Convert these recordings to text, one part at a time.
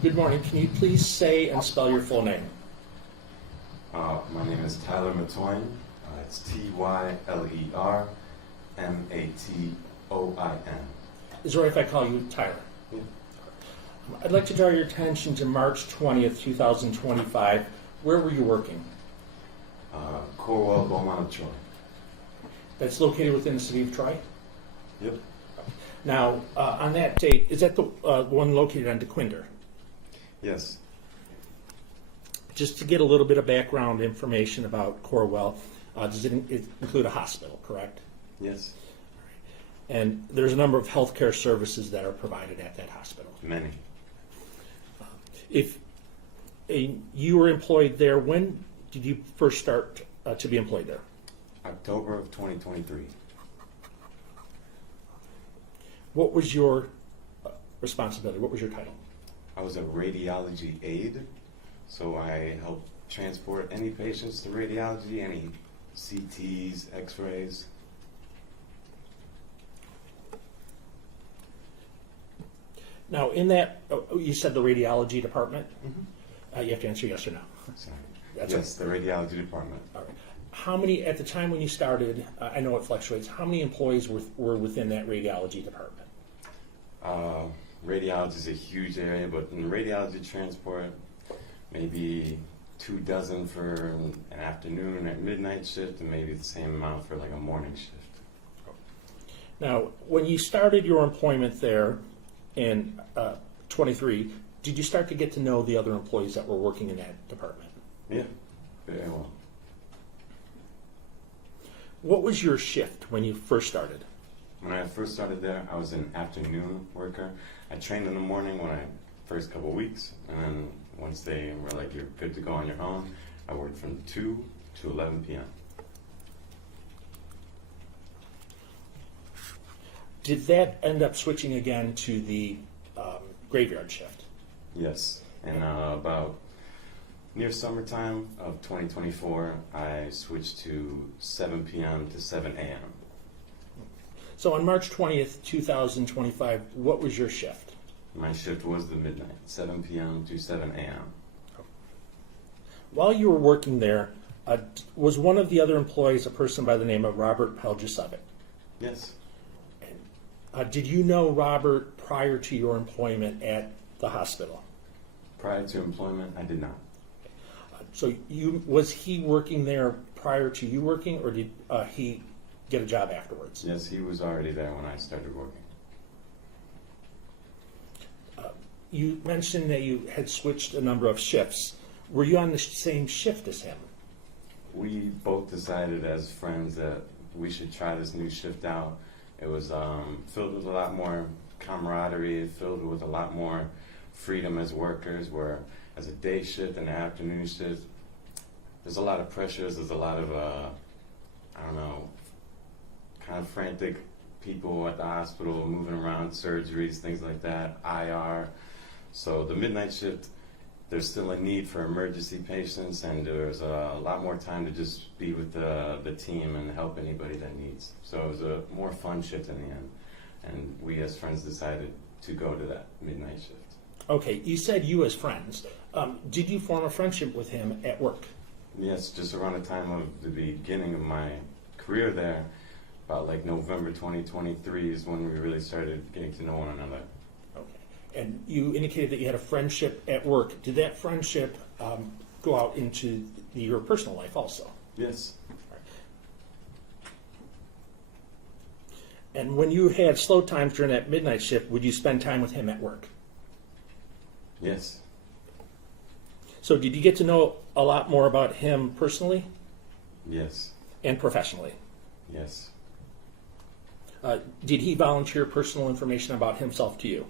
Good morning. Can you please say and spell your full name? My name is Tyler Matoin. It's Tyler Matoin. Is it right if I call you Tyler? Yeah. I'd like to draw your attention to March 20th, 2025. Where were you working? Corewell, Beaumont, Troy. That's located within the city of Troy? Yep. Now, on that date, is that the one located on DeQuinder? Yes. Just to get a little bit of background information about Corewell, does it include a hospital, correct? Yes. And there's a number of healthcare services that are provided at that hospital. Many. If you were employed there, when did you first start to be employed there? October of 2023. What was your responsibility? What was your title? I was a radiology aide, so I helped transport any patients to radiology, any CTs, X-rays. Now, in that, you said the radiology department? Mm-hmm. You have to answer yes or no. Sorry. That's yes, the radiology department. All right. How many, at the time when you started, I know it fluctuates, how many employees were within that radiology department? Radiology is a huge area, but in radiology transport, maybe 24 for an afternoon at midnight shift, and maybe the same amount for like a morning shift. Now, when you started your employment there in 23, did you start to get to know the other employees that were working in that department? Yeah, very well. What was your shift when you first started? When I first started there, I was an afternoon worker. I trained in the morning first couple weeks, and then once they were like, you're good to go on your own, I worked from 2 to 11 p.m. Did that end up switching again to the graveyard shift? Yes, and about near summertime of 2024, I switched to 7 p.m. to 7 a.m. So on March 20th, 2025, what was your shift? My shift was the midnight, 7 p.m. to 7 a.m. While you were working there, was one of the other employees a person by the name of Robert Paljusevic? Yes. Did you know Robert prior to your employment at the hospital? Prior to employment, I did not. So was he working there prior to you working, or did he get a job afterwards? Yes, he was already there when I started working. You mentioned that you had switched a number of shifts. Were you on the same shift as him? We both decided as friends that we should try this new shift out. It was filled with a lot more camaraderie, filled with a lot more freedom as workers, where as a day shift and an afternoon shift, there's a lot of pressures, there's a lot of, kind of frantic people at the hospital moving around, surgeries, things like that, IR. So the midnight shift, there's still a need for emergency patients, and there's a lot more time to just be with the team and help anybody that needs. So it was a more fun shift in the end, and we as friends decided to go to that midnight shift. Okay, you said you as friends. Did you form a friendship with him at work? Yes, just around the time of the beginning of my career there, about like November 2023 is when we really started getting to know one another. Okay, and you indicated that you had a friendship at work. Did that friendship go out into your personal life also? Yes. And when you had slow times during that midnight shift, would you spend time with him at work? Yes. So did you get to know a lot more about him personally? Yes. And professionally? Yes. Did he volunteer personal information about himself to you?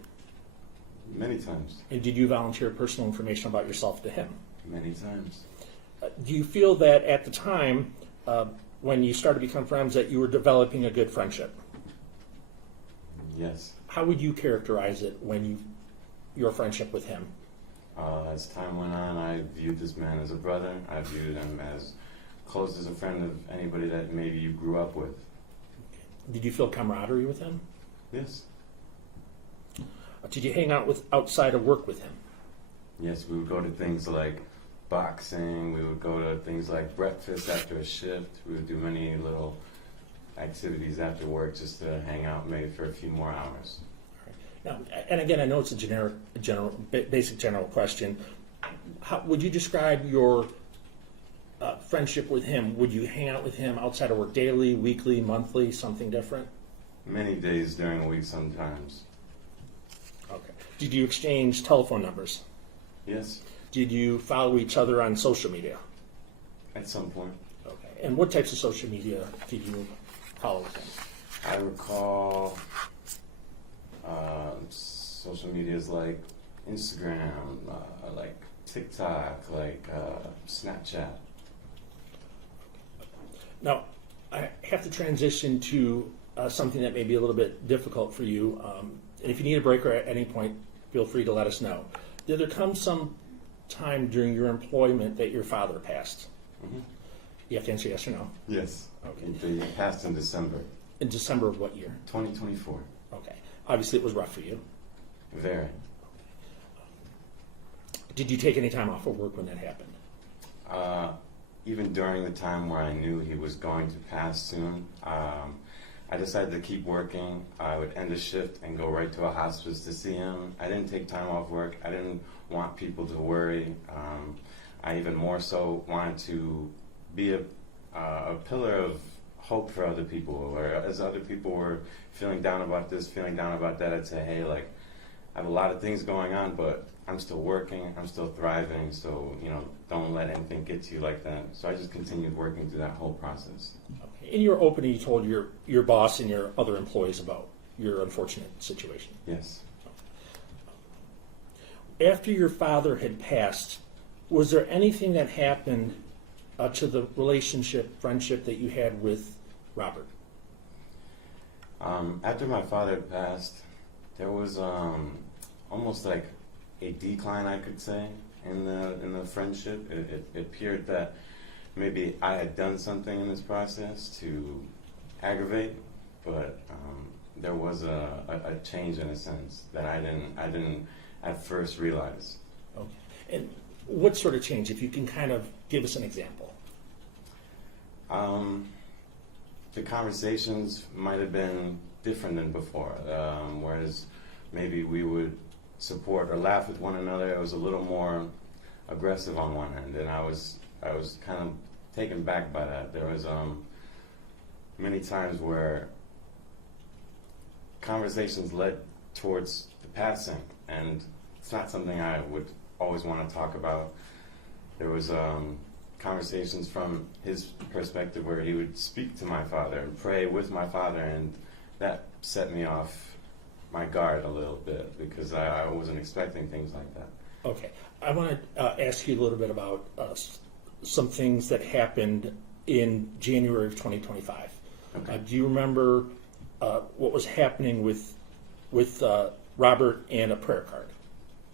Many times. And did you volunteer personal information about yourself to him? Many times. Do you feel that at the time, when you started to become friends, that you were developing a good friendship? Yes. How would you characterize it your friendship with him? As time went on, I viewed this man as a brother. I viewed him as close as a friend of anybody that maybe you grew up with. Did you feel camaraderie with him? Yes. Did you hang out outside of work with him? Yes, we would go to things like boxing. We would go to things like breakfast after a shift. We would do many little activities after work just to hang out maybe for a few more hours. Now, and again, I know it's a basic general question. How would you describe your friendship with him? Would you hang out with him outside of work daily, weekly, monthly, something different? Many days during the week sometimes. Okay. Did you exchange telephone numbers? Yes, Did you follow each other on social media? at some point. Okay. And what types of social media did you follow with him? I recall social medias like Instagram, like TikTok, like Snapchat. Now, I have to transition to something that may be a little bit difficult for you. And if you need a break or at any point, feel free to let us know. Did there come some time during your employment that your father passed? Mm-hmm. You have to answer yes or no. Yes. Okay. They passed in December In December of what year? 2024. 2024. Okay. Obviously, it was rough for you. Very. Did you take any time off of work when that happened? Even during the time where I knew he was going to pass soon, I decided to keep working. I would end a shift and go right to a hospice to see him. I didn't take time off work. I didn't want people to worry. I even more so wanted to be a pillar of hope for other people. Or as other people were feeling down about this, feeling down about that, I'd say, hey, like, I have a lot of things going on, but I'm still working, I'm still thriving, so, don't let anything get to you like that. So I just continued working through that whole process. Okay. In your opening, you told your boss and your other employees about your unfortunate situation. Yes. After your father had passed, was there anything that happened to the relationship, friendship that you had with Robert? After my father had passed, there was almost like a decline, I could say, in the friendship. It appeared that maybe I had done something in this process to aggravate, but there was a change in a sense that I didn't at first realize. Okay. And what sort of change, if you can kind of give us an example? The conversations might have been different than before, whereas maybe we would support or laugh with one another. It was a little more aggressive on one end, and I was kind of taken back by that. There was many times where conversations led towards the passing, and it's not something I would always want to talk about. There was conversations from his perspective where he would speak to my father and pray with my father, and that set me off my guard a little bit because I wasn't expecting things like that. Okay. I want to ask you a little bit about some things that happened in January of 2025. Okay. Do you remember what was happening with Robert and a prayer card?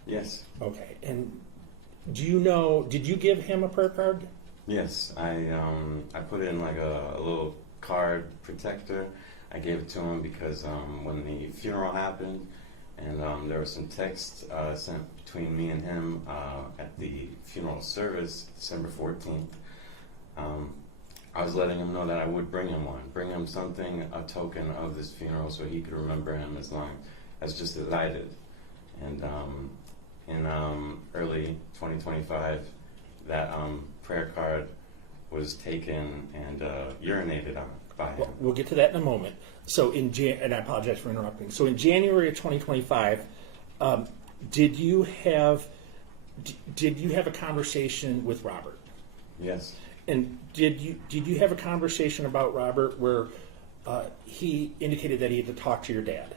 Yes. Okay. And do you know, did you give him a prayer card? Yes, I put in like a little card protector. I gave it to him because when the funeral happened, and there was some text sent between me and him at the funeral service, December 14th. I was letting him know that I would bring him one, bring him something, a token of this funeral, so he could remember him as long as just as I did. And in early 2025, that prayer card was taken and urinated on by him. Well, we'll get to that in a moment. So and I apologize for interrupting. So in January of 2025, did you have a conversation with Robert? Yes. And did you have a conversation about Robert where he indicated that he had to talk to your dad?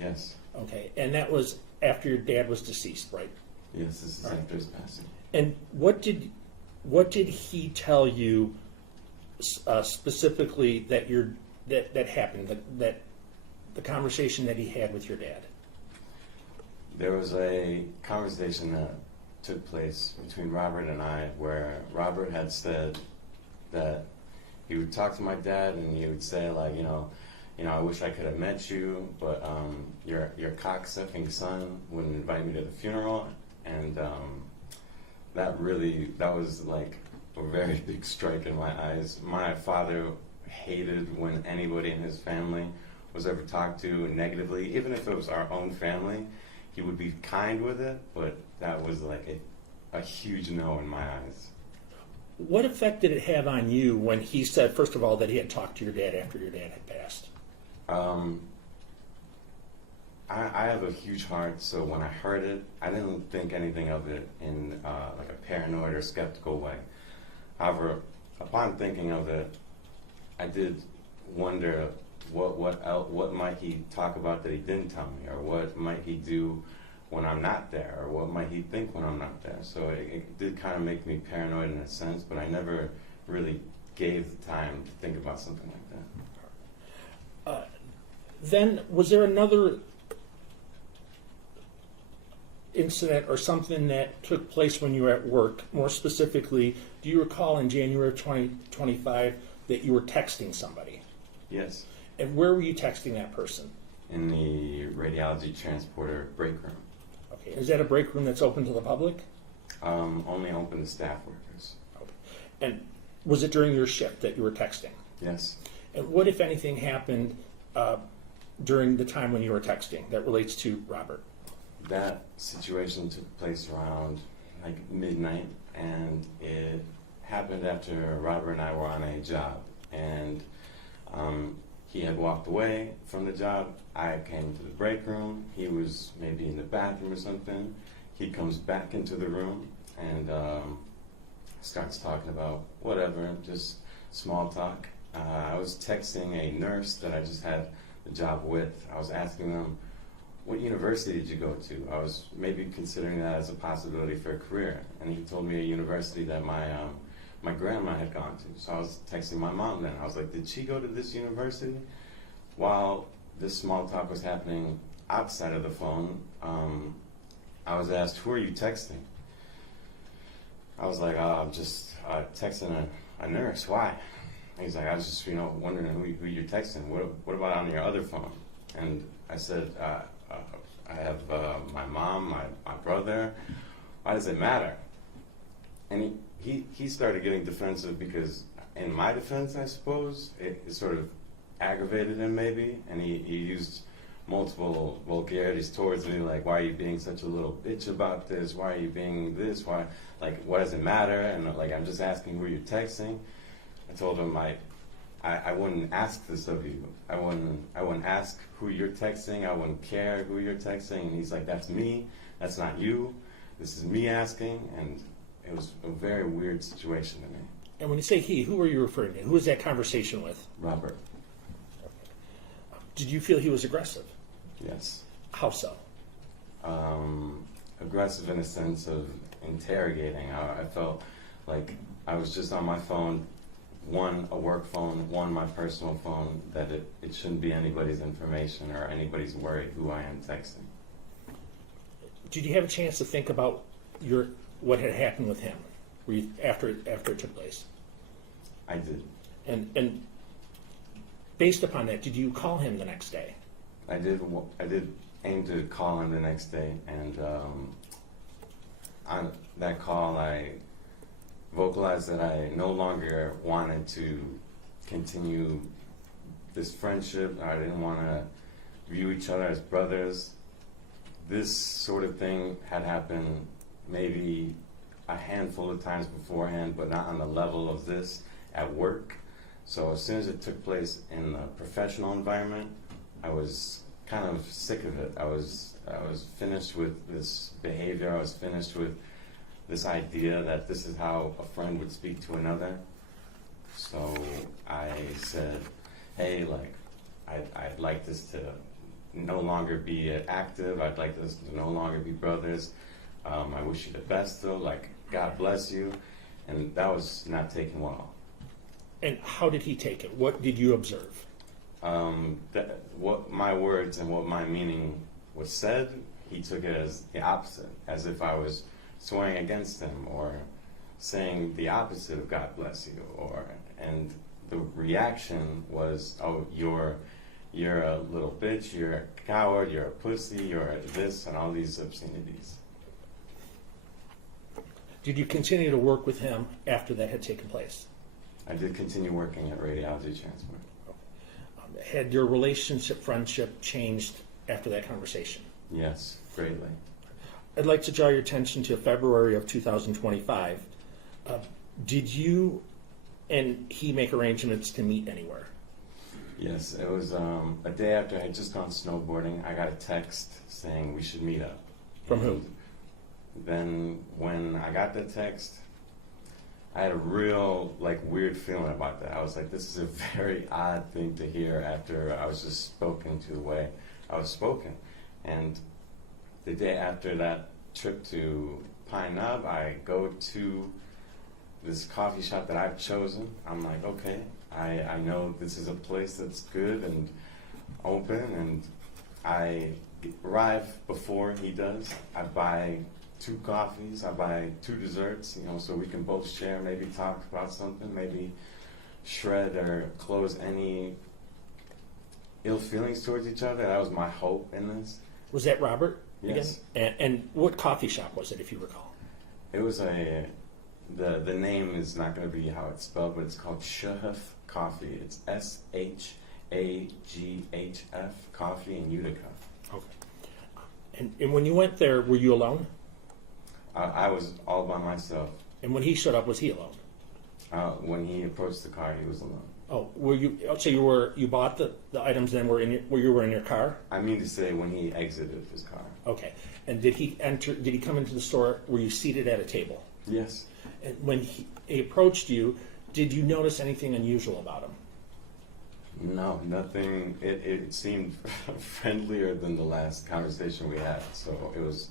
Yes. Okay, and that was after your dad was deceased, right? Yes, this is after his passing. And what did he tell you specifically that happened? That the conversation that he had with your dad? There was a conversation that took place between Robert and I where Robert had said that he would talk to my dad and he would say like, I wish I could have met you, but your cocksucking son wouldn't invite me to the funeral, And that was like a very big strike in my eyes. My father hated when anybody in his family was ever talked to negatively, even if it was our own family. He would be kind with it, but that was like a huge no in my eyes. What effect did it have on you when he said, first of all, that he had talked to your dad after your dad had passed? I have a huge heart, so when I heard it, I didn't think anything of it in like a paranoid or skeptical way. However, upon thinking of it, I did wonder what might he talk about that he didn't tell me, or what might he do when I'm not there, or what might he think when I'm not there. So it did kind of make me paranoid in a sense, but I never really gave the time to think about something like that. Then, was there another incident or something that took place when you were at work? More specifically, do you recall in January of 2025 that you were texting somebody? Yes. And where were you texting that person? In the radiology transporter break room. Okay. Is that a break room that's open to the public? Only open to staff workers. Okay. And was it during your shift that you were texting? Yes. And what, if anything, happened during the time when you were texting that relates to Robert? That situation took place around like midnight, and it happened after Robert and I were on a job, and he had walked away from the job. I came to the break room. He was maybe in the bathroom or something. He comes back into the room and starts talking about whatever, just small talk. I was texting a nurse that I just had the job with. I was asking them, what university did you go to? I was maybe considering that as a possibility for a career. And he told me a university that my grandma had gone to. So I was texting my mom then. I was like, did she go to this university? While this small talk was happening outside of the phone, I was asked, who are you texting? I was like, I'm just texting a nurse. Why? He's like, I was just, wondering who you're texting. What about on your other phone? And I said, I have my mom, my brother. Why does it matter? And he started getting defensive because, in my defense, I suppose, it sort of aggravated him maybe, and he used multiple vulgarities towards me, like, why are you being such a little bitch about this? Why are you being this? Why, like, what does it matter? And like, I'm just asking who you're texting. I told him I wouldn't ask this of you. I wouldn't ask who you're texting. I wouldn't care who you're texting. And he's like, that's me. That's not you. This is me asking. And it was a very weird situation to me. And when you say he, who are you referring to? Who was that conversation with? Robert. Did you feel he was aggressive? Yes. How so? Aggressive in a sense of interrogating. I felt like I was just on my phone, one a work phone, one my personal phone, that it shouldn't be anybody's information or anybody's worry who I am texting. Did you have a chance to think about what had happened with him after it took place? I did. And based upon that, did you call him the next day? I did aim to call him the next day, and on that call I vocalized that I no longer wanted to continue this friendship. I didn't want to view each other as brothers. This sort of thing had happened maybe a handful of times beforehand, but not on the level of this at work. So as soon as it took place in the professional environment, I was kind of sick of it. I was finished with this behavior. I was finished with this idea that this is how a friend would speak to another. So I said, hey, like, I'd like this to no longer be active. I'd like this to no longer be brothers. I wish you the best, though. Like, God bless you. And that was not taken well. And how did he take it? What did you observe? What my words and what my meaning was said, he took it as the opposite, as if I was swearing against him or saying the opposite of God bless you. And the reaction was, oh, you're a little bitch, you're a coward, you're a pussy, you're this, and all these obscenities. Did you continue to work with him after that had taken place? I did continue working at Radiology Transport. Had your relationship, friendship changed after that conversation? Yes, greatly. I'd like to draw your attention to February of 2025. Did you and he make arrangements to meet anywhere? Yes, it was a day after I had just gone snowboarding. I got a text saying we should meet up. From who? Then when I got the text, I had a real weird feeling about that. I was like, this is a very odd thing to hear after I was just spoken to the way I was spoken. And the day after that trip to Pine Knob, I go to this coffee shop that I've chosen. I'm like, okay, I know this is a place that's good and open, and I arrive before he does. I buy 2 coffees, I buy 2 desserts, so we can both share, maybe talk about something, maybe shred or close any ill feelings towards each other. That was my hope in this. Was that Robert? Yes. Again? And what coffee shop was it, if you recall? It was the name is not going to be how it's spelled, but it's called Shaghaf Coffee. It's SHAGHF Coffee in Utica. Okay. And when you went there, were you alone? I was all by myself. And when he showed up, was he alone? When he approached the car, he was alone. Oh, were you? So you bought the items, then you were in your car? I mean to say, when he exited his car. Okay. And did he come into the store? Were you seated at a table? Yes. And when he approached you, did you notice anything unusual about him? No, nothing. It seemed friendlier than the last conversation we had. So it was,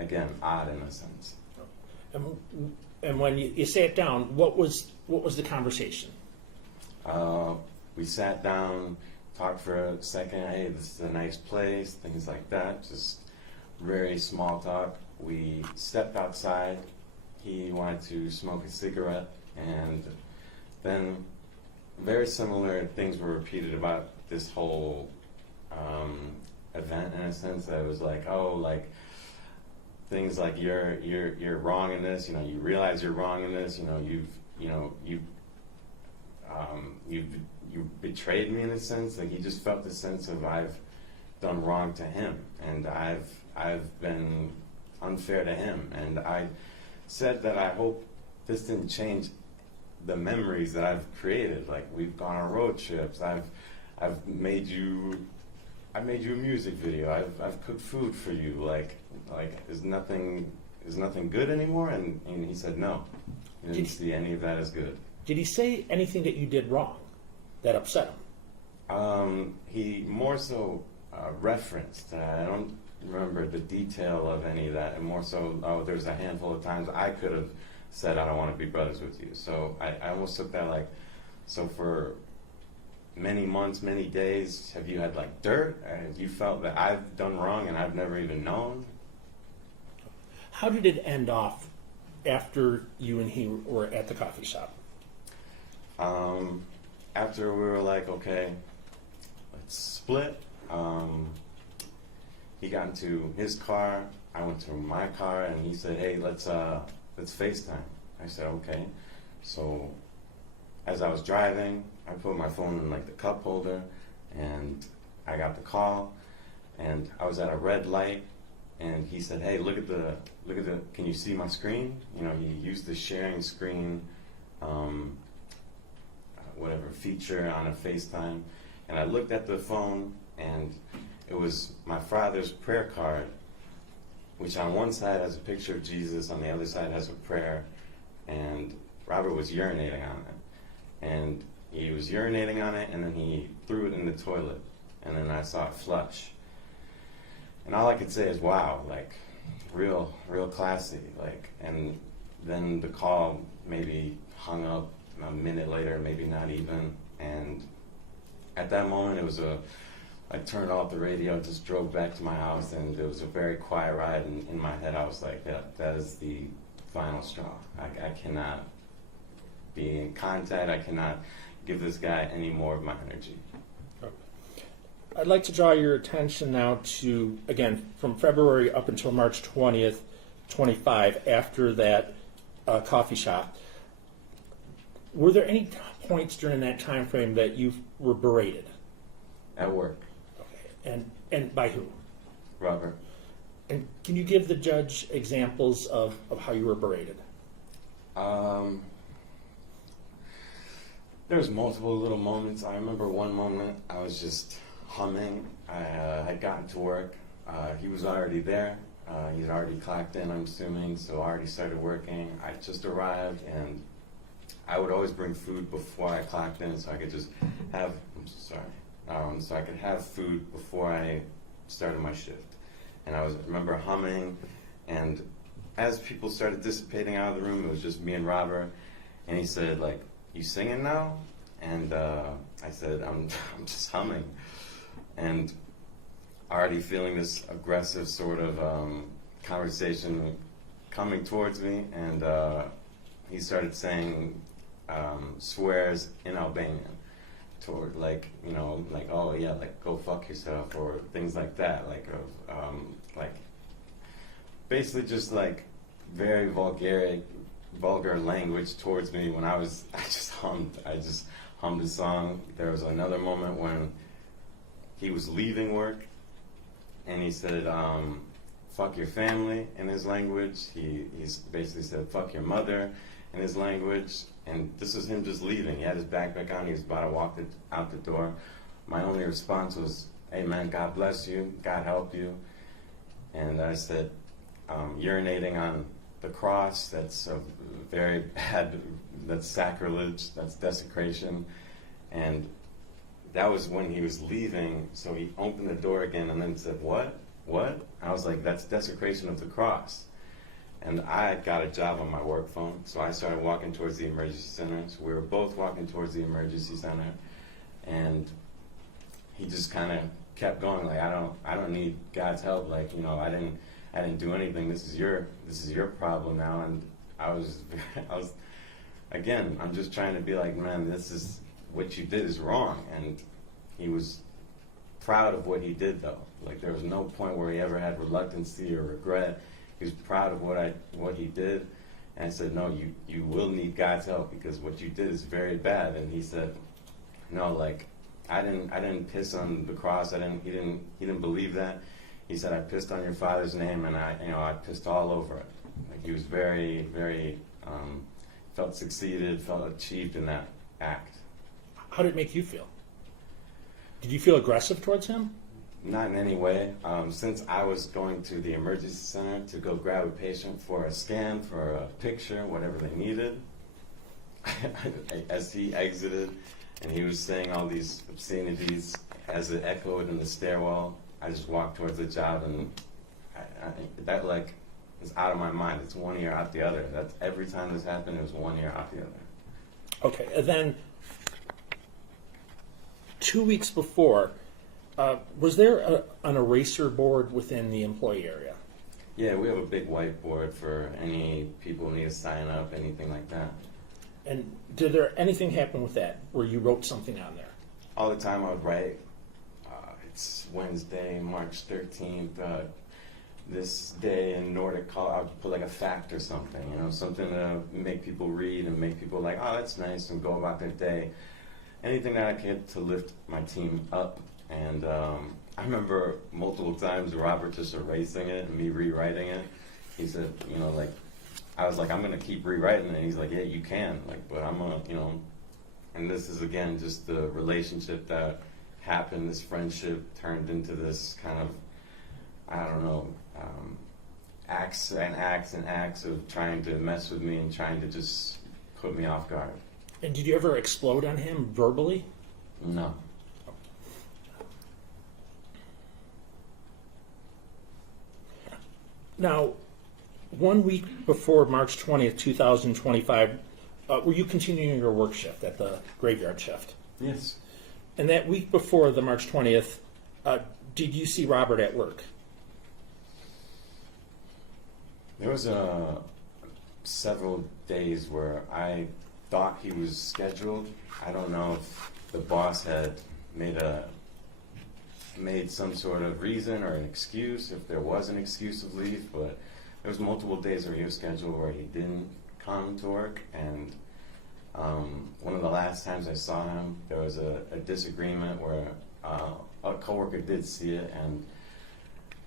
again, odd in a sense. And when you sat down, what was the conversation? We sat down, talked for a second. Hey, this is a nice place, things like that. Just very small talk. We stepped outside. He wanted to smoke a cigarette, and then very similar things were repeated about this whole event, in a sense. That it was like, things like you're wrong in this. You realize you're wrong in this. You betrayed me, in a sense. Like, he just felt the sense of, I've done wrong to him, and I've been unfair to him, and I said that I hope this didn't change the memories that I've created. Like, we've gone on road trips. I've made you a music video. I've cooked food for you. Like is nothing good anymore? And he said no. He didn't see any of that as good. Did he say anything that you did wrong that upset him? He more so referenced. I don't remember the detail of any of that, and more so, there's a handful of times I could have said, I don't want to be brothers with you. So I almost took that so for many months, many days, have you had dirt? Have you felt that I've done wrong and I've never even known? How did it end off after you and he were at the coffee shop? After we were like, okay, let's split. He got into his car, I went to my car, and he said, hey, let's FaceTime. I said, okay. So as I was driving, I put my phone in the cup holder, and I got the call, and I was at a red light, and he said, hey, look at the, can you see my screen? He used the sharing screen, whatever feature on a FaceTime, and I looked at the phone, and it was my father's prayer card, which on one side has a picture of Jesus, on the other side has a prayer, and Robert was urinating on it. And he was urinating on it, and then he threw it in the toilet, and then I saw it flush. And all I could say is, wow, real classy. And then the call maybe hung up a minute later, maybe not even. And at that moment, I turned off the radio, just drove back to my house, and it was a very quiet ride. And in my head, I was like, that is the final straw. I cannot be in contact. I cannot give this guy any more of my energy. I'd like to draw your attention now to, again, from February up until March 20th, 25. After that, coffee shop. Were there any points during that time frame that you were berated? At work. Okay. And by who? Robert. And can you give the judge examples of how you were berated? There's multiple little moments. I remember one moment I was just humming. I had gotten to work. He was already there. He'd already clocked in, I'm assuming, so I already started working. I just arrived, and I would always bring food before I clocked in, so I could just have. So I could have food before I started my shift. And I remember humming, and as people started dissipating out of the room, it was just me and Robert. And he said, like, "You singing now?" And I said, I'm just humming. And already feeling this aggressive sort of conversation coming towards me, and he started saying swears in Albanian toward, like, you know, like, oh yeah, like, go fuck yourself, or things like that, like basically just like very vulgar language towards me when I just hummed a song. There was another moment when he was leaving work, and he said, fuck your family in his language. He's basically said, fuck your mother in his language. And this is him just leaving. He had his backpack on. He was about to walk out the door. My only response was, hey man, God bless you. God help you. And I said, urinating on the cross, that's a very bad, that's sacrilege, that's desecration. And that was when he was leaving, so he opened the door again and then said, what? I was like, that's desecration of the cross. And I got a job on my work phone, so I started walking towards the emergency center. So we were both walking towards the emergency center, and he just kind of kept going, like, I don't need God's help, like, you know, I didn't do anything. This is your problem now. And I was again, I'm just trying to be like, man, this is what you did is wrong. And he was proud of what he did, though. Like, there was no point where he ever had reluctancy or regret. He was proud of what he did. And I said, no, you will need God's help, because what you did is very bad. And he said, no, like, I didn't piss on the cross. He didn't believe that. He said, I pissed on your father's name, and I pissed all over it. Like, he was very, very, felt succeeded, felt achieved in that act. How did it make you feel? Did you feel aggressive towards him? Not in any way. Since I was going to the emergency center to go grab a patient for a scan, for a picture, whatever they needed, as he exited and he was saying all these obscenities, as it echoed in the stairwell, I just walked towards the job, and that, like, is out of my mind. It's one ear out the other. That's every time this happened, it was one ear out the other. Okay, and then 2 weeks before, was there an eraser board within the employee area? Yeah, we have a big whiteboard for any people who need to sign up, anything like that. And did there anything happen with that where you wrote something on there? All the time I would write, it's Wednesday, March 13th, this day in Nordic Call, I would put like a fact or something, you know, something to make people read and make people like, oh, that's nice, and go about their day. Anything that I could to lift my team up. And I remember multiple times Robert just erasing it and me rewriting it. He said, you know, like, I was like, I'm going to keep rewriting it. And he's like, yeah, you can. Like, but I'm going to, you know, and this is, again, just the relationship that happened. This friendship turned into this kind of, I don't know, acts and acts and acts of trying to mess with me and trying to just put me off guard. And did you ever explode on him verbally? No. Now, 1 week before March 20th, 2025, were you continuing your work shift at the graveyard shift? Yes. And that week before the March 20th, did you see Robert at work? There was several days where I thought he was scheduled. I don't know if the boss had made some sort of reason or an excuse, if there was an excuse of leave, but there was multiple days where he was scheduled where he didn't. come to work, and one of the last times I saw him, there was a disagreement where a coworker did see it, and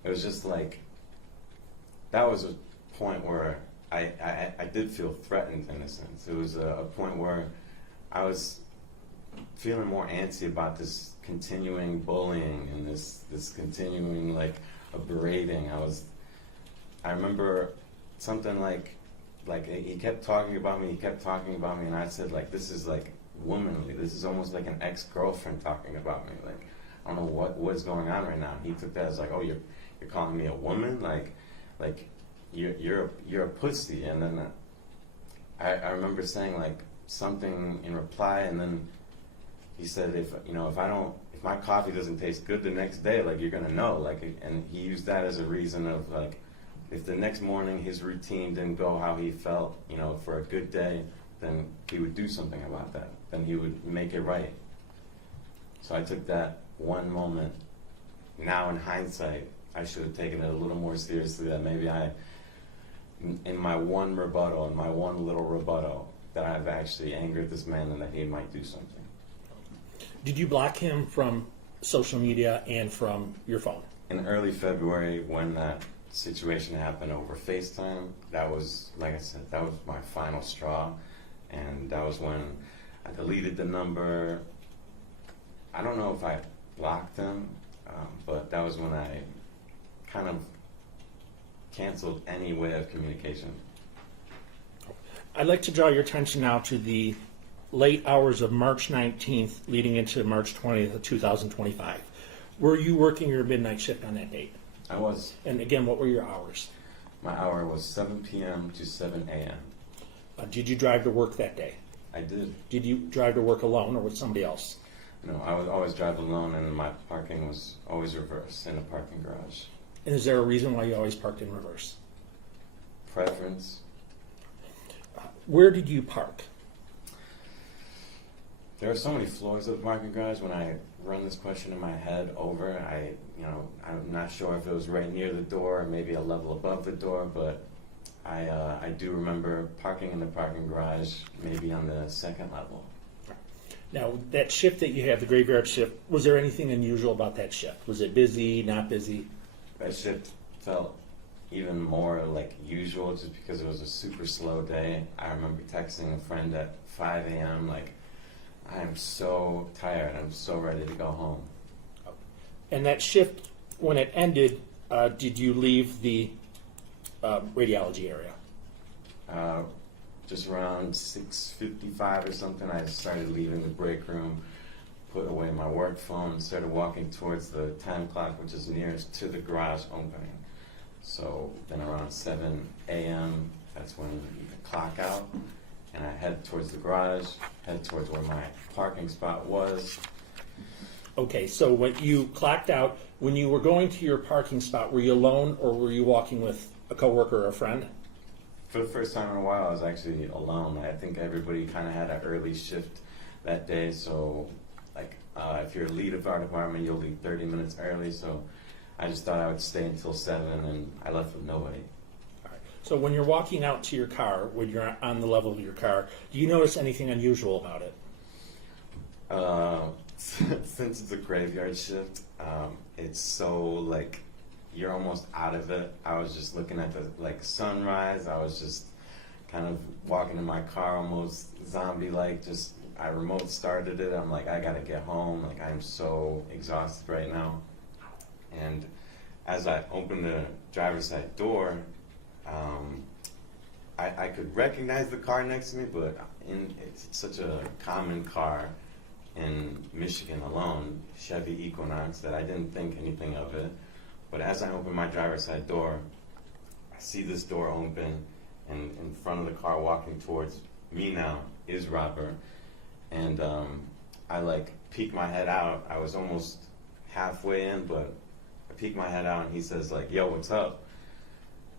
it was just like, that was a point where I did feel threatened, in a sense. It was a point where I was feeling more antsy about this continuing bullying and this continuing like a berating. I remember something like he kept talking about me, and I said, like, this is like womanly. This is almost like an ex-girlfriend talking about me. Like, I don't know what's going on right now. He took that as like, oh, you're calling me a woman, like you're a pussy. And then I remember saying like something in reply, and then he said, if my coffee doesn't taste good the next day, like, you're gonna know, like, and he used that as a reason of like, if the next morning his routine didn't go how he felt, for a good day, then he would do something about that. Then he would make it right. So I took that one moment. Now in hindsight, I should have taken it a little more seriously, that maybe in my one little rebuttal, that I've actually angered this man and that he might do something. Did you block him from social media and from your phone? In early February, when that situation happened over FaceTime, that was, like I said, that was my final straw. And that was when I deleted the number. I don't know if I blocked him, but that was when I kind of canceled any way of communication. I'd like to draw your attention now to the late hours of March 19th leading into March 20th of 2025. Were you working your midnight shift on that date? I was. And again, what were your hours? My hour was 7 p.m. to 7 a.m. Did you drive to work that day? I did. Did you drive to work alone or with somebody else? No, I would always drive alone, and my parking was always reverse in a parking garage. And is there a reason why you always parked in reverse? Preference. Where did you park? There are so many floors of the parking garage. When I run this question in my head over, I'm not sure if it was right near the door or maybe a level above the door, but I do remember parking in the parking garage, maybe on the second level. Now, that shift that you have, the graveyard shift, was there anything unusual about that shift? Was it busy, not busy? That shift felt even more like usual just because it was a super slow day. I remember texting a friend at 5 a.m. like, I am so tired, I'm so ready to go home. And that shift, when it ended, did you leave the radiology area? Just around 6:55 or something, I started leaving the break room, put away my work phone, started walking towards the time clock, which is nearest to the garage opening. So then around 7 a.m., that's when you clock out, and I head towards the garage, head towards where my parking spot was. Okay, so when you clocked out, when you were going to your parking spot, were you alone or were you walking with a coworker or a friend? For the first time in a while, I was actually alone. I think everybody kind of had an early shift that day, so like if you're lead of our department, you'll leave 30 minutes early, so I just thought I would stay until 7, and I left with nobody. All right. So when you're walking out to your car, when you're on the level of your car, do you notice anything unusual about it? Since it's a graveyard shift, it's so like you're almost out of it. I was just looking at the sunrise. I was just kind of walking in my car, almost zombie-like. Just I remote started it. I'm like, I gotta get home. Like, I'm so exhausted right now. And as I opened the driver's side door, I could recognize the car next to me, but it's such a common car in Michigan alone, Chevy Equinox, that I didn't think anything of it. But as I open my driver's side door, I see this door open, and in front of the car walking towards me now is Robert. And I peek my head out. I was almost halfway in, but I peek my head out, and he says like, "Yo, what's up?"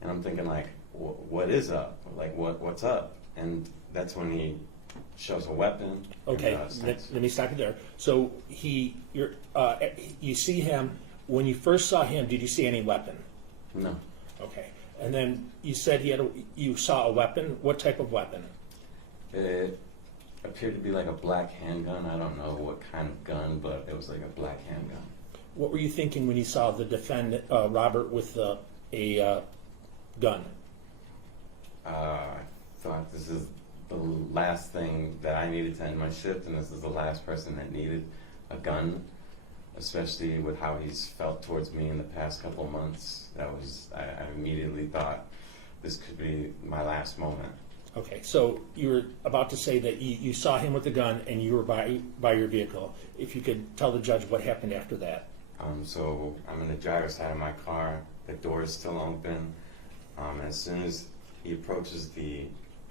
And I'm thinking like, what is up? Like, what's up? And that's when he shows a weapon. Okay, let me stop you there. So you see him. When you first saw him, did you see any weapon? No. Okay. And then you said you saw a weapon. What type of weapon? It appeared to be like a black handgun. I don't know what kind of gun, but it was like a black handgun. What were you thinking when you saw the defendant, Robert, with a gun? I thought this is the last thing that I needed to end my shift, and this is the last person that needed a gun, especially with how he's felt towards me in the past couple months. I immediately thought this could be my last moment. Okay, so you were about to say that you saw him with the gun and you were by your vehicle. If you could tell the judge what happened after that. So I'm in the driver's side of my car. The door is still open. As soon as he approaches the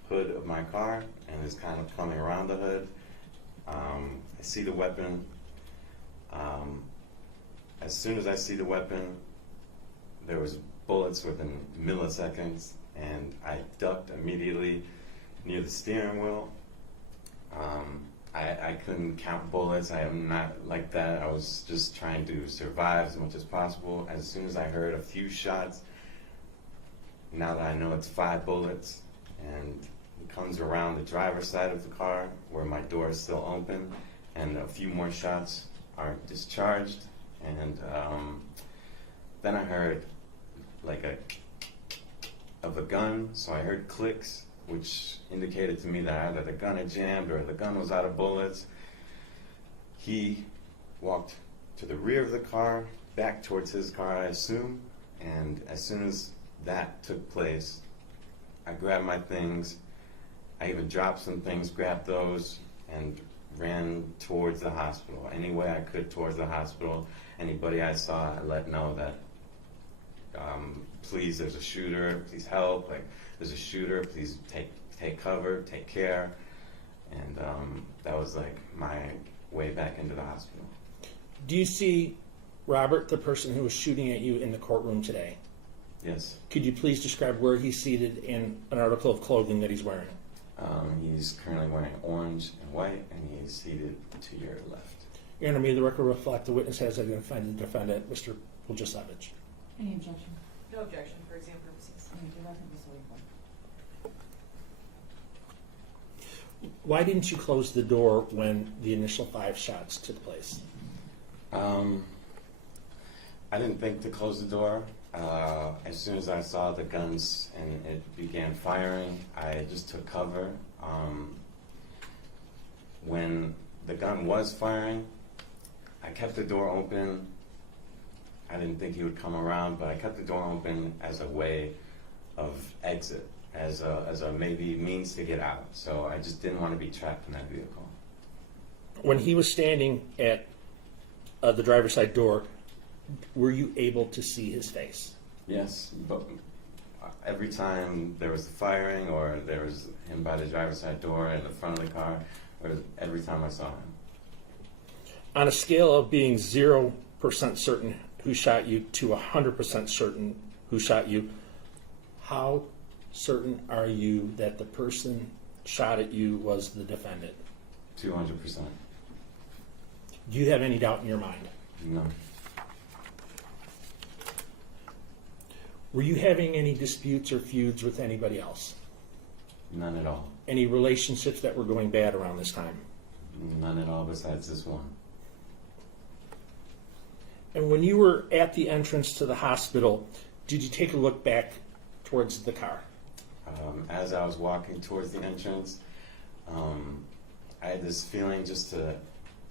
hood of my car and is kind of coming around the hood, I see the weapon. As soon as I see the weapon, there was bullets within milliseconds, and I ducked immediately near the steering wheel. I couldn't count bullets. I am not like that. I was just trying to survive as much as possible. As soon as I heard a few shots, now that I know it's 5 bullets, and he comes around the driver's side of the car where my door is still open, and a few more shots are discharged, and then I heard like of a gun, so I heard clicks, which indicated to me that either the gun had jammed or the gun was out of bullets. He walked to the rear of the car, back towards his car, I assume, and as soon as that took place, I grabbed my things. I even dropped some things, grabbed those, and ran towards the hospital. Any way I could towards the hospital. Anybody I saw, I let know that, please, there's a shooter, please help. Like, there's a shooter, please take cover, take care. And that was like my way back into the hospital. Do you see Robert, the person who was shooting at you, in the courtroom today? Yes. Could you please describe where he's seated and an article of clothing that he's wearing? He's currently wearing orange and white, and he's seated to your left. Your Honor, may the record reflect the witness has identified the defendant, Mr. Paljusevic. Any objection? No objection for exam purposes. Thank you. That can be so recorded. Why didn't you close the door when the initial 5 shots took place? I didn't think to close the door. As soon as I saw the guns and it began firing, I just took cover. When the gun was firing, I kept the door open. I didn't think he would come around, but I kept the door open as a way of exit, as a maybe means to get out. So I just didn't want to be trapped in that vehicle. When he was standing at the driver's side door, were you able to see his face? Yes, but every time there was the firing or there was him by the driver's side door in the front of the car, or every time I saw him. On a scale of being 0% certain who shot you to 100% certain who shot you, how certain are you that the person shot at you was the defendant? 200%. Do you have any doubt in your mind? No. Were you having any disputes or feuds with anybody else? None at all. Any relationships that were going bad around this time? None at all besides this one. And when you were at the entrance to the hospital, did you take a look back towards the car? As I was walking towards the entrance, I had this feeling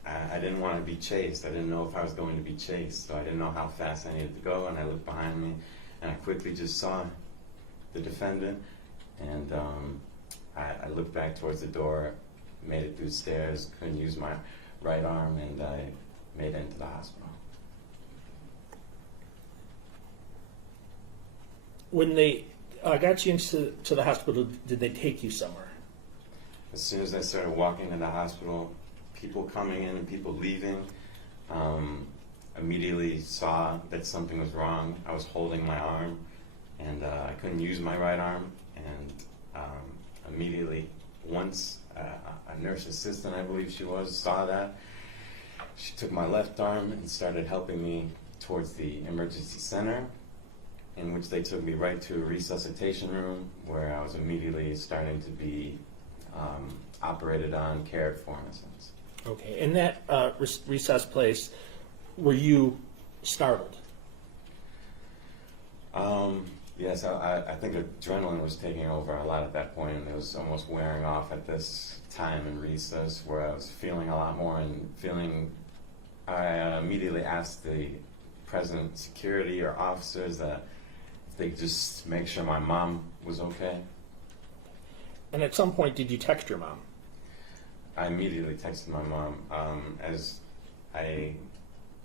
I didn't want to be chased. I didn't know if I was going to be chased, so I didn't know how fast I needed to go, and I looked behind me, and I quickly just saw the defendant, and I looked back towards the door, made it through the stairs, couldn't use my right arm, and I made it into the hospital. When they got you into the hospital, did they take you somewhere? As soon as I started walking in the hospital, people coming in and people leaving, immediately saw that something was wrong. I was holding my arm, and I couldn't use my right arm, and immediately, once a nurse assistant, I believe she was, saw that, she took my left arm and started helping me towards the emergency center. in which they took me right to a resuscitation room where I was immediately starting to be operated on, cared for in a sense. Okay. In that recess place, were you startled? Yes, I think adrenaline was taking over a lot at that point, and it was almost wearing off at this time in recess where I was feeling a lot more I immediately asked the present security or officers that if they could just make sure my mom was okay. And at some point, did you text your mom? I immediately texted my mom. As I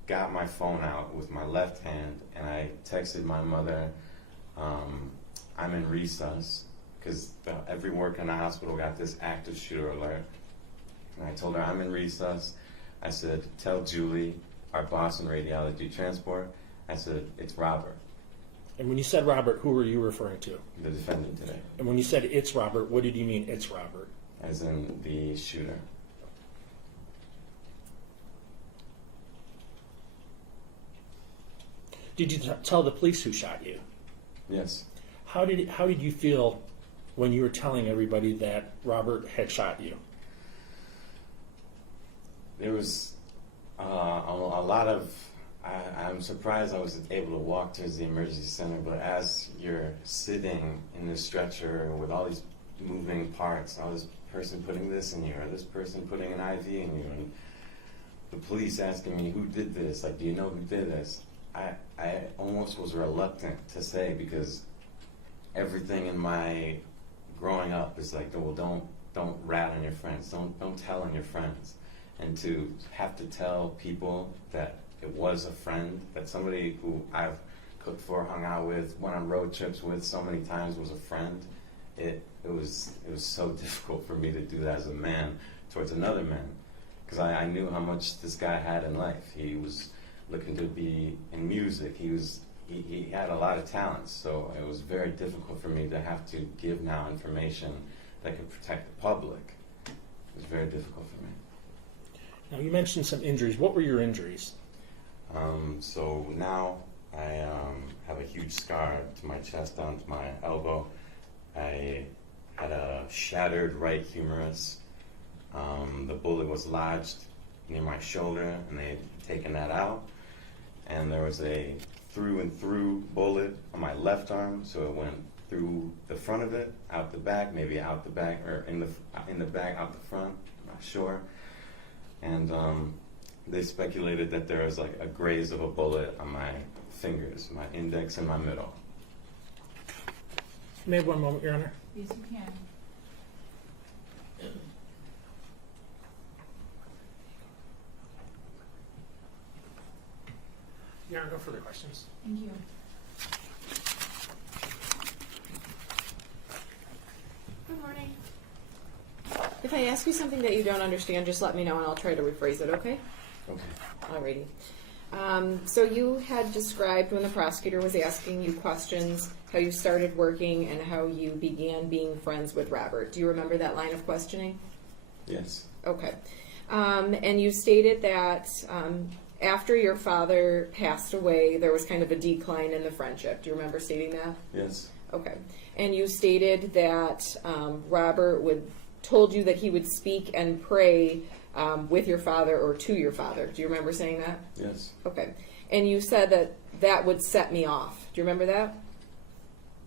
got my phone out with my left hand and I texted my mother, I'm in recess, because every worker in the hospital got this active shooter alert. And I told her, I'm in recess. I said, tell Julie, our boss in radiology transport, I said, it's Robert, And when you said Robert, who were you referring to? the defendant today, And when you said it's Robert, what did you mean it's Robert? as in the shooter. Did you tell the police who shot you? Yes. How did you feel when you were telling everybody that Robert had shot you? There was a lot of, I'm surprised I was able to walk towards the emergency center, but as you're sitting in this stretcher with all these moving parts, all this person putting this in you, or this person putting an IV in you, and the police asking me, who did this? Like, do you know who did this? I almost was reluctant to say, because everything in my growing up is like, well, don't rat on your friends, don't tell on your friends. And to have to tell people that it was a friend, that somebody who I've cooked for, hung out with, went on road trips with so many times was a friend, it was so difficult for me to do that as a man towards another man, because I knew how much this guy had in life. He was looking to be in music. He had a lot of talents, so it was very difficult for me to have to give now information that could protect the public. It was very difficult for me. Now, you mentioned some injuries. What were your injuries? So now I have a huge scar to my chest down to my elbow. I had a shattered right humerus. The bullet was lodged near my shoulder, and they had taken that out. And there was a through and through bullet on my left arm, so it went through the front of it, out the back, maybe out the back, or in the back, out the front. I'm not sure. And they speculated that there was like a graze of a bullet on my fingers, my index and my middle. You may have one moment, Your Honor. Yes, you can. Your Honor, no further questions. Thank you. Good morning. If I ask you something that you don't understand, just let me know and I'll try to rephrase it, okay? Okay. Alrighty. So you had described when the prosecutor was asking you questions, how you started working and how you began being friends with Robert. Do you remember that line of questioning? Yes. Okay. And you stated that after your father passed away, there was kind of a decline in the friendship. Do you remember stating that? Yes. Okay. And you stated that Robert told you that he would speak and pray with your father or to your father. Do you remember saying that? Yes. Okay. And you said that would set me off. Do you remember that?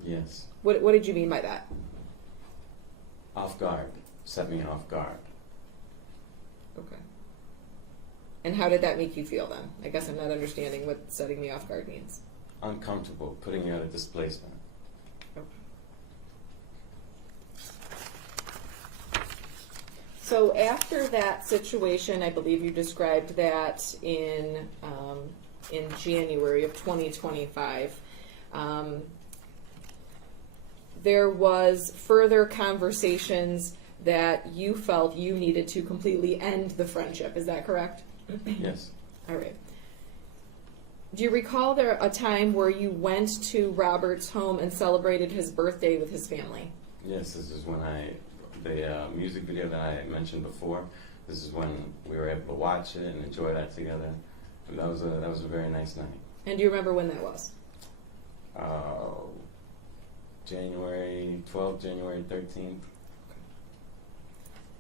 Yes. What did you mean by that? Off guard. Set me off guard. Okay. And how did that make you feel then? I guess I'm not understanding what setting me off guard means. Uncomfortable. Putting you at a displacement. Okay. So after that situation, I believe you described that in January of 2025, there was further conversations that you felt you needed to completely end the friendship. Is that correct? Yes. All right. Do you recall there a time where you went to Robert's home and celebrated his birthday with his family? Yes, this is when the music video that I mentioned before, this is when we were able to watch it and enjoy that together. And that was a very nice night. And do you remember when that was? January 12th, January 13th.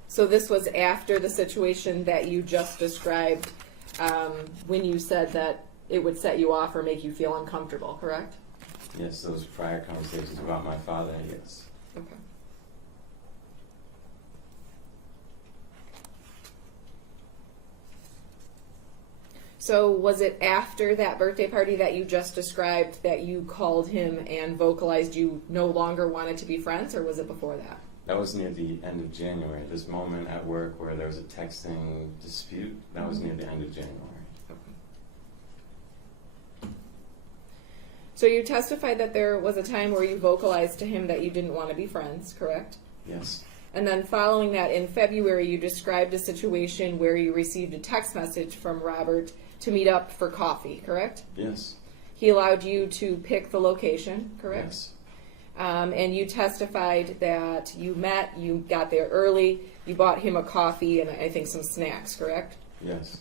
So this was after the situation that you just described, when you said that it would set you off or make you feel uncomfortable, correct? Yes, those prior conversations about my father, yes. Okay. So was it after that birthday party that you just described that you called him and vocalized you no longer wanted to be friends, or was it before that? That was near the end of January. This moment at work where there was a texting dispute, that was near the end of January. So you testified that there was a time where you vocalized to him that you didn't want to be friends, correct? Yes, And then following that, in February, you described a situation where you received a text message from Robert to meet up for coffee, correct? yes, He allowed you to pick the location, correct? yes, And you testified that you met, you got there early, you bought him a coffee and I think some snacks, correct? yes.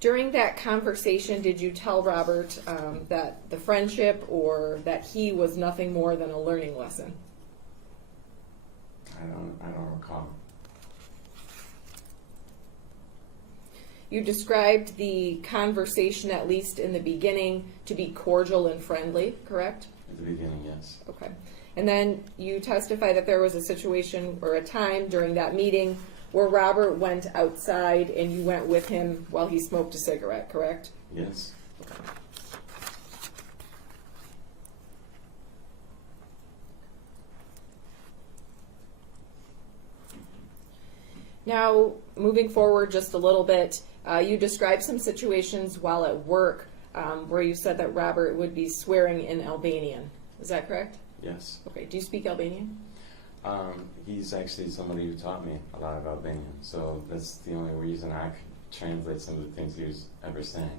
During that conversation, did you tell Robert that the friendship or that he was nothing more than a learning lesson? I don't recall. You described the conversation, at least in the beginning, to be cordial and friendly, correct? At the beginning, yes. Okay. And then you testified that there was a situation or a time during that meeting where Robert went outside and you went with him while he smoked a cigarette, correct? Yes, Now, moving forward just a little bit, you described some situations while at work where you said that Robert would be swearing in Albanian. Is that correct? yes. Okay. Do you speak Albanian? He's actually somebody who taught me a lot of Albanian, so that's the only reason I could translate some of the things he was ever saying.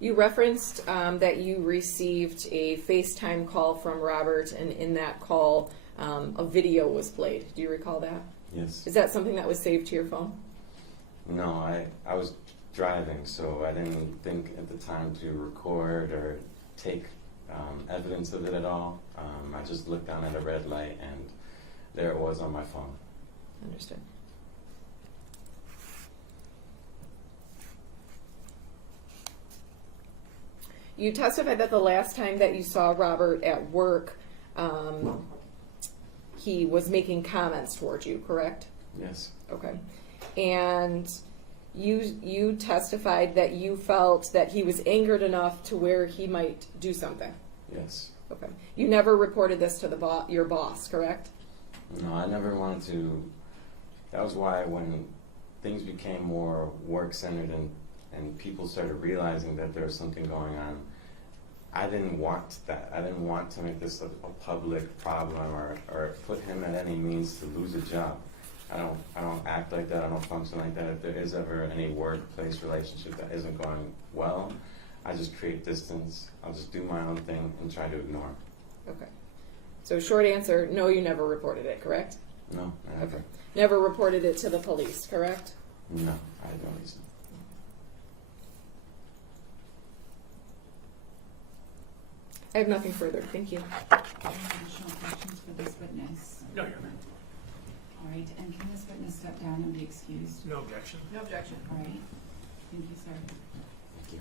You referenced that you received a FaceTime call from Robert, and in that call, a video was played. Do you recall that? Yes. Is that something that was saved to your phone? No, I was driving, so I didn't think at the time to record or take evidence of it at all. I just looked down at a red light, and there it was on my phone. Understood. You testified that the last time that you saw Robert at work, he was making comments towards you, correct? Yes, Okay. And you testified that you felt that he was angered enough to where he might do something. yes. Okay. You never reported this to your boss, correct? No, I never wanted to. That was why when things became more work-centered and people started realizing that there was something going on, I didn't want that. I didn't want to make this a public problem or put him at any means to lose a job. I don't act like that. I don't function like that. If there is ever any workplace relationship that isn't going well, I just create distance. I'll just do my own thing and try to ignore it. Okay. So short answer, no, you never reported it, correct? No, I never. Okay. Never reported it to the police, correct? No, I had no reason. I have nothing further. Thank you. Additional questions for this witness? No, Your Honor. All right, and can this witness step down and be excused? No objection. No objection. All right, thank you, sir. Thank you.